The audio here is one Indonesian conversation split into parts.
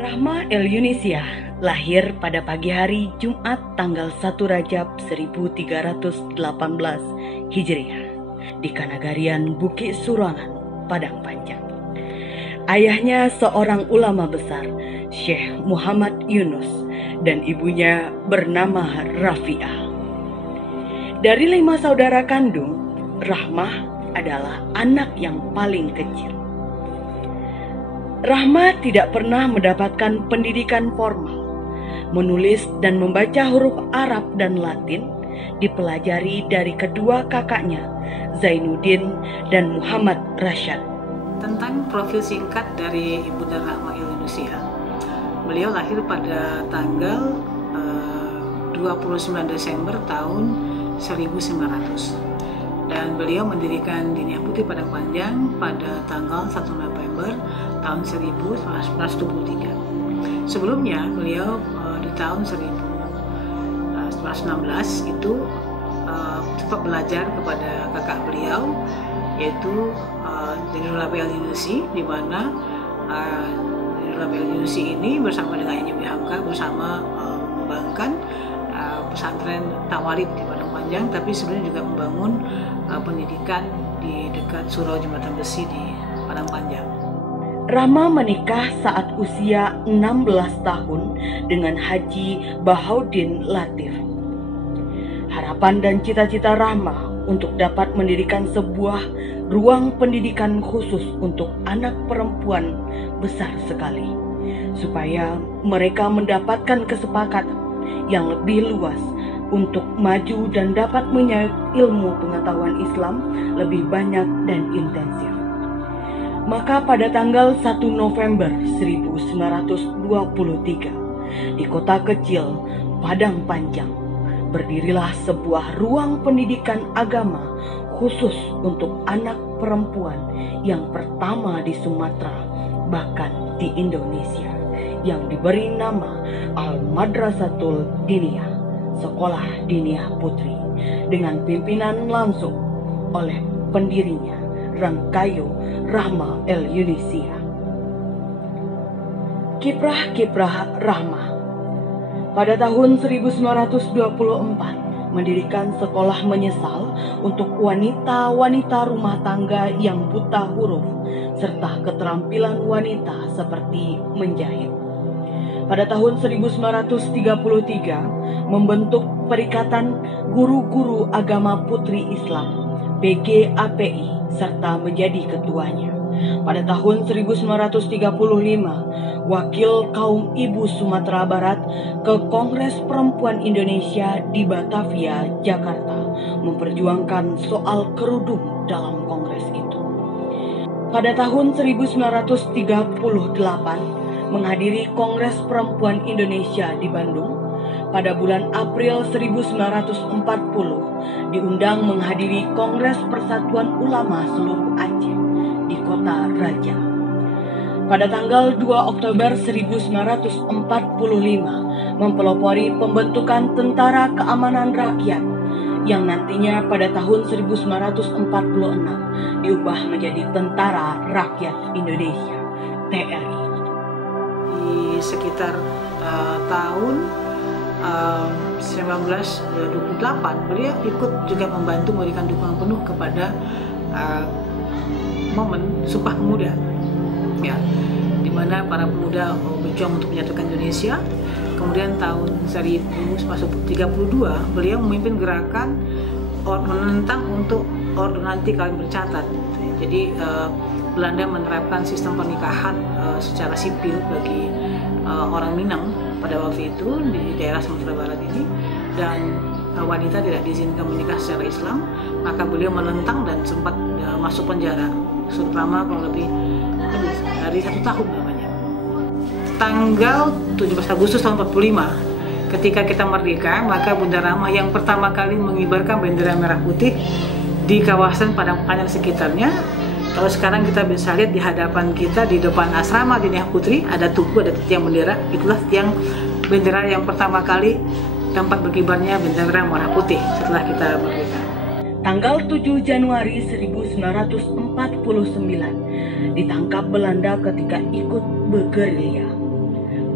Rahma El Yunisia lahir pada pagi hari Jumat tanggal 1 Rajab 1318 Hijriah di Kanagarian Bukit Surangan, Padang Panjang. Ayahnya seorang ulama besar, Syekh Muhammad Yunus, dan ibunya bernama Rafi'ah. Dari 5 saudara kandung, Rahmah adalah anak yang paling kecil. Rahmah tidak pernah mendapatkan pendidikan formal. Menulis dan membaca huruf Arab dan Latin dipelajari dari kedua kakaknya, Zainuddin dan Muhammad Rashad. Tentang profil singkat dari Ibunda Rahma El Yunisia. Beliau lahir pada tanggal 29 Desember tahun 1900. Dan beliau mendirikan Diniyah Putri Padang Panjang pada tanggal 1 November tahun 1923. Sebelumnya beliau di tahun 1916 itu sempat belajar kepada kakak beliau, yaitu Zainul Abidin Al-Yunusi, di mana Zainul Abidin Al-Yunusi ini bersama dengan Ibu Hamka bersama mengembangkan pesantren Tawarib di Padang Panjang, tapi sebenarnya juga membangun pendidikan di dekat Surau Jembatan Besi di Padang Panjang. Rahma menikah saat usia 16 tahun dengan Haji Bahauddin Latif. Harapan dan cita-cita Rahma untuk dapat mendirikan sebuah ruang pendidikan khusus untuk anak perempuan besar sekali, supaya mereka mendapatkan kesepakatan yang lebih luas untuk maju dan dapat menyayat ilmu pengetahuan Islam lebih banyak dan intensif. Maka pada tanggal 1 November 1923 di kota kecil Padang Panjang berdirilah sebuah ruang pendidikan agama khusus untuk anak perempuan yang pertama di Sumatera, bahkan di Indonesia, yang diberi nama Al-Madrasatul Diniyah, Sekolah Diniyah Putri, dengan pimpinan langsung oleh pendirinya Rangkayo Rahma El Yunisia. Kiprah-kiprah Rahma. Pada tahun 1924 mendirikan sekolah menyesal untuk wanita-wanita rumah tangga yang buta huruf serta keterampilan wanita seperti menjahit. Pada tahun 1933 membentuk Perikatan Guru-Guru Agama Putri Islam (PGAPI) serta menjadi ketuanya. Pada tahun 1935 wakil kaum ibu Sumatera Barat ke Kongres Perempuan Indonesia di Batavia, Jakarta, memperjuangkan soal kerudung dalam kongres itu. Pada tahun 1938 menghadiri Kongres Perempuan Indonesia di Bandung. Pada bulan April 1940 diundang menghadiri Kongres Persatuan Ulama Seluruh Aceh di Kota Raja. Pada tanggal 2 Oktober 1945 mempelopori pembentukan Tentara Keamanan Rakyat yang nantinya pada tahun 1946 diubah menjadi Tentara Rakyat Indonesia (TRI). Di sekitar tahun 1928 beliau ikut juga membantu memberikan dukungan penuh kepada momen Sumpah Pemuda, ya, di mana para pemuda berjuang untuk menyatukan Indonesia. Kemudian tahun 1932 beliau memimpin gerakan menentang untuk ordonansi kawin bercatat. Jadi Belanda menerapkan sistem pernikahan secara sipil bagi orang Minang pada waktu itu di daerah Sumatera Barat ini, dan wanita tidak diizinkan menikah secara Islam. Maka beliau menentang dan sempat masuk penjara selama kurang lebih dari 1 tahun namanya. Tanggal 17 Agustus tahun 45 ketika kita merdeka, maka Bunda Rahma yang pertama kali mengibarkan bendera merah putih di kawasan Padang Panjang sekitarnya. Kalau sekarang kita bisa lihat di hadapan kita di depan asrama Diniyah Putri ada tugu, ada tiang bendera. Itulah tiang bendera yang pertama kali tempat berkibarnya bendera merah putih setelah kita merdeka. Tanggal 7 Januari 1949 ditangkap Belanda ketika ikut bergerilya.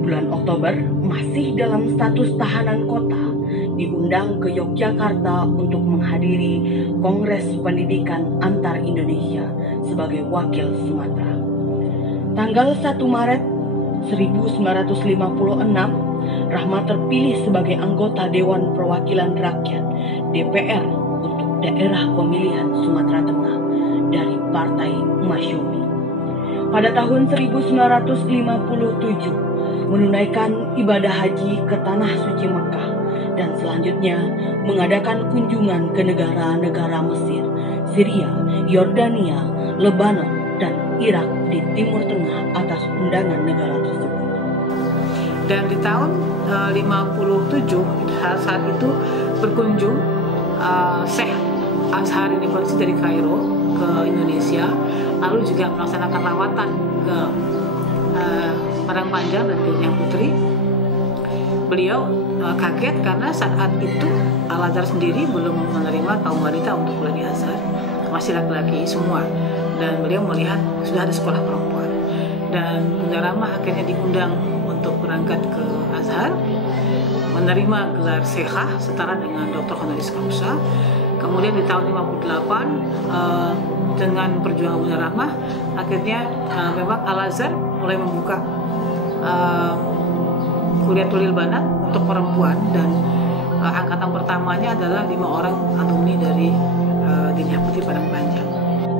bulan Oktober masih dalam status tahanan kota, diundang ke Yogyakarta untuk menghadiri Kongres Pendidikan Antar Indonesia sebagai wakil Sumatera. Tanggal 1 Maret 1956, Rahma terpilih sebagai anggota Dewan Perwakilan Rakyat (DPR) untuk daerah pemilihan Sumatera Tengah dari Partai Masyumi. Pada tahun 1957, menunaikan ibadah haji ke Tanah Suci Mekah dan selanjutnya mengadakan kunjungan ke negara-negara Mesir, Syria, Yordania, Lebanon, dan Irak di Timur Tengah atas undangan negara tersebut. Dan di tahun 57 saat itu berkunjung Syekh Azhar University dari Kairo ke Indonesia, lalu juga melaksanakan lawatan ke Padang Panjang dan Dunia Putri. Beliau kaget karena saat itu Al-Azhar sendiri belum menerima kaum wanita untuk kuliah di Azhar, masih laki-laki semua, dan beliau melihat sudah ada sekolah perempuan. Dan Bunda Rahma akhirnya diundang untuk berangkat ke Azhar, menerima gelar Syekhah setara dengan Dr. Honoris Causa. Kemudian di tahun 58 dengan perjuangan Bunda Rahma, akhirnya memang Al-Azhar mulai membuka Kuliatul Banat untuk perempuan, dan angkatan pertamanya adalah 5 orang alumni dari Dinia Putri Padang Panjang.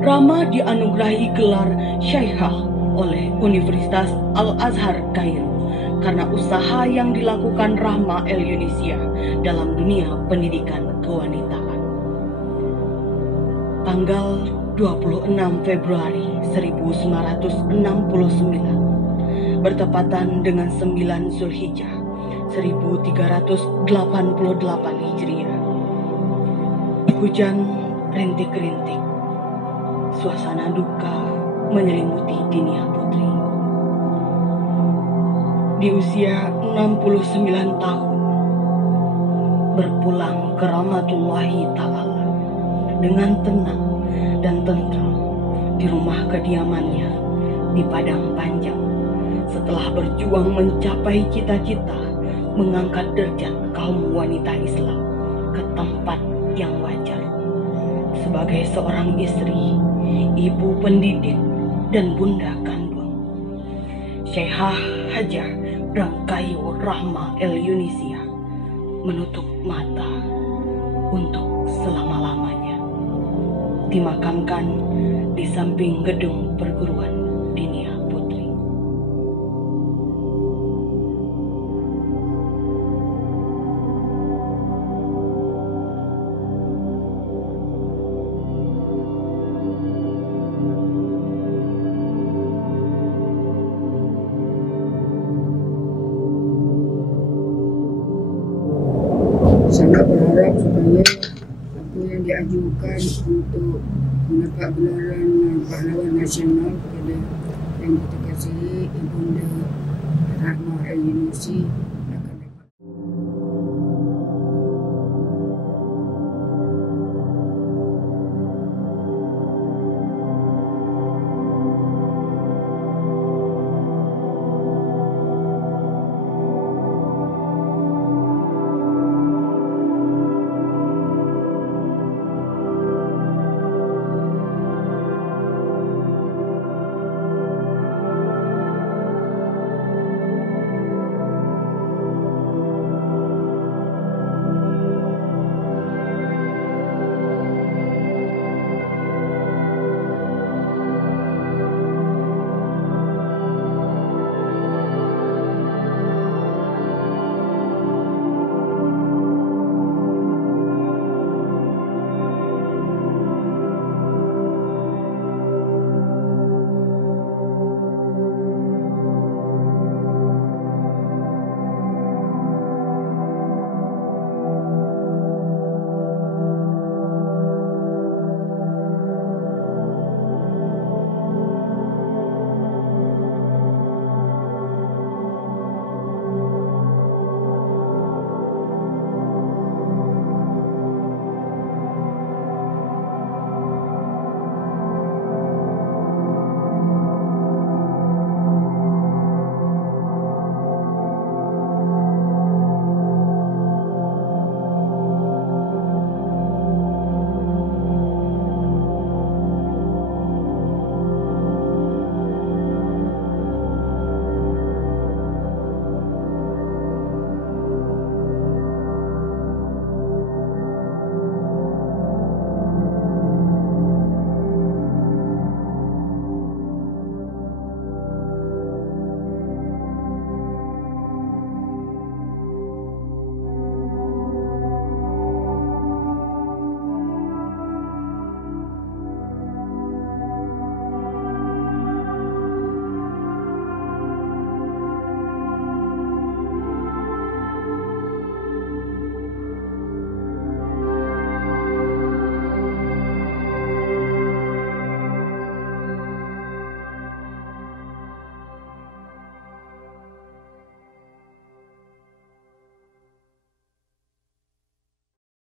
Rahma dianugerahi gelar Syekhah oleh Universitas Al-Azhar Kairo karena usaha yang dilakukan Rahma El-Yunisia dalam dunia pendidikan kewanitaan. Tanggal 26 Februari 1969 bertepatan dengan 9 Zulhijjah 1388 Hijriah. Hujan rintik-rintik, suasana duka menyelimuti Dinia Putri. Di usia 69 tahun, berpulang ke rahmatullahi ta'ala dengan tenang dan tentram di rumah kediamannya di Padang Panjang, setelah berjuang mencapai cita-cita mengangkat derajat kaum wanita Islam ke tempat yang wajar. Sebagai seorang istri, ibu pendidik, dan bunda kandung, Syekhah Hajah Rangkayu Rahma El-Yunisia menutup mata untuk selama-lamanya, dimakamkan di samping gedung perguruan Dinia Putri. Sangat berharap supaya apa yang diajukan untuk mendapat gelaran pahlawan nasional kepada yang kita kasihi Ibunda Rahma El-Yunisia